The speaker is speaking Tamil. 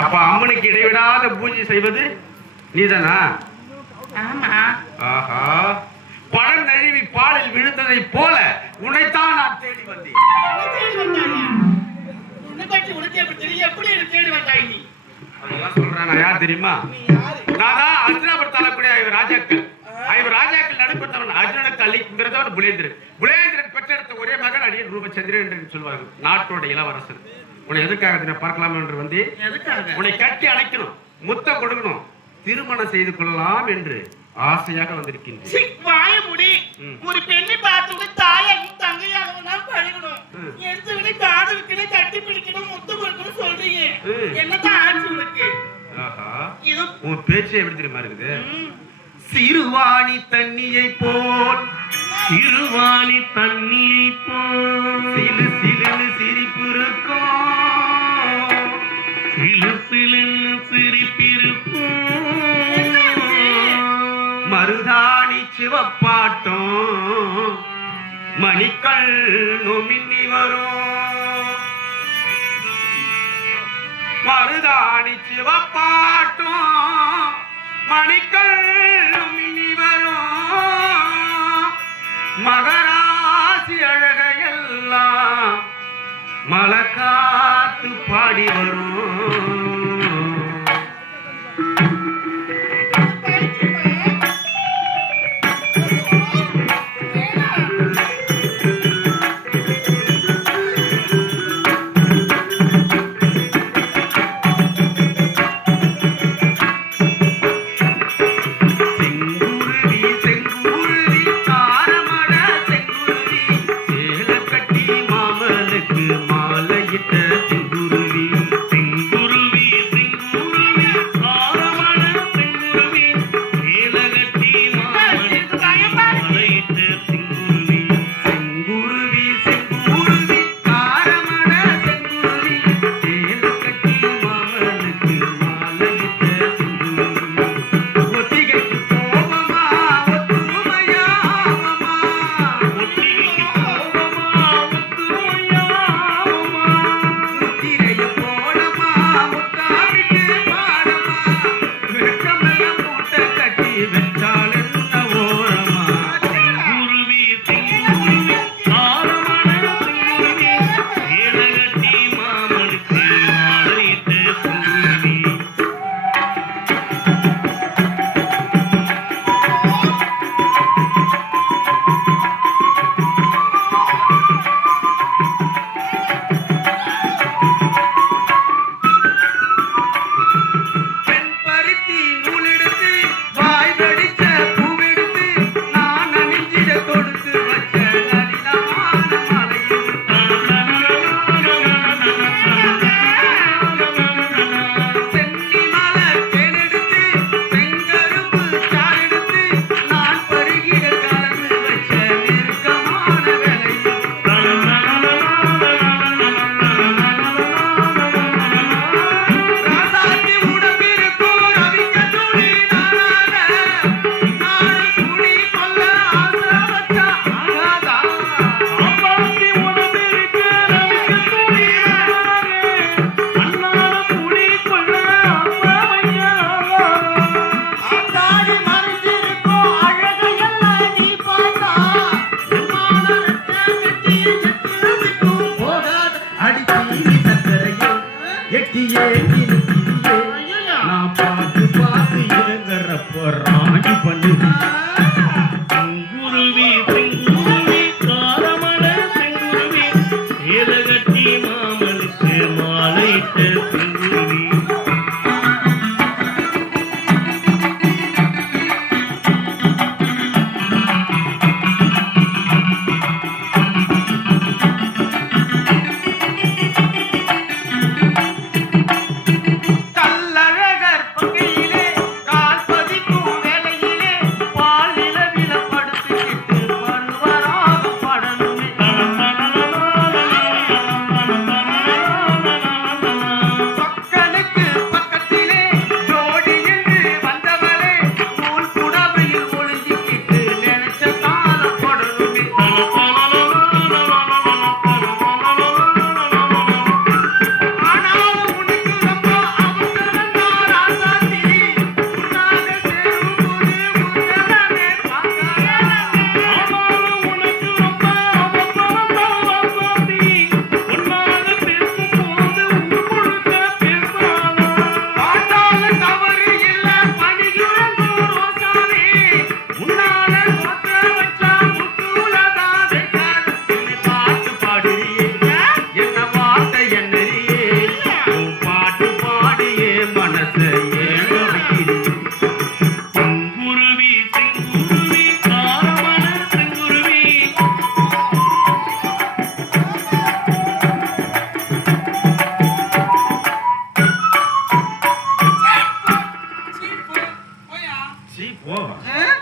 அப்ப அம்மனுக்கு இடைவிடாத பூஜை செய்வது நீதானா? ஆமா. ஆஹா, பழம் நழுவி பாலில் விழுந்ததை போல உன்னைத்தான் நான் தேடி வந்தேன். அதெல்லாம் சொல்றேன். நான் யார் தெரியுமா? நான் தான் அர்ஜுனாபுரத்தில் ஆளக்கூடிய ராஜாக்கள். ராஜாக்கள் நடுப்பட்டவன் அர்ஜுனனுக்கு அள்ளிங்கிறதவன் புலேந்திரன். புலேந்திரன் பெற்றெடுத்த ஒரே மகன் அடியன் ரூபச்சந்திரன் என்று சொல்வார்கள். நாட்டோட இளவரசன். உன்னை எதுக்காக பார்க்கலாம் என்று வந்து உன்னை கட்டி அணைக்கணும், முத்தம் கொடுக்கணும், திருமணம் செய்து கொள்ளலாம் என்று ஆசையாக வந்திருக்கின்றேன். ஒரு பெண்ணை பார்த்து தாயாகவும் தங்கையாகவும் பழகணும், எடுத்து விட காதலுக்கு கட்டி பிடிக்கணும், முத்து கொடுக்கணும் சொல்றீங்க. என்னதான் ஆச்சு உனக்கு? உன் பேச்சு எப்படி தெரியுமா இருக்குது? சிறுவாணி தண்ணியை போல், சிறுவாணி தண்ணியை போல் சிலு சிலுன்னு சிரிப்பு இருக்கும், சிலு சிலுன்னு சிரிப்பிருக்கும், மருதாணி சிவப்பாட்டம் மணிக்கள் நொமின்னி வரும், மருதாணி சிவப்பாட்டம் மணிக்கள் நொமின்னி வரும், மகராசி அழகையெல்லாம் மலக்காத்து பாடி வரும். மாமனுக்கு மாலை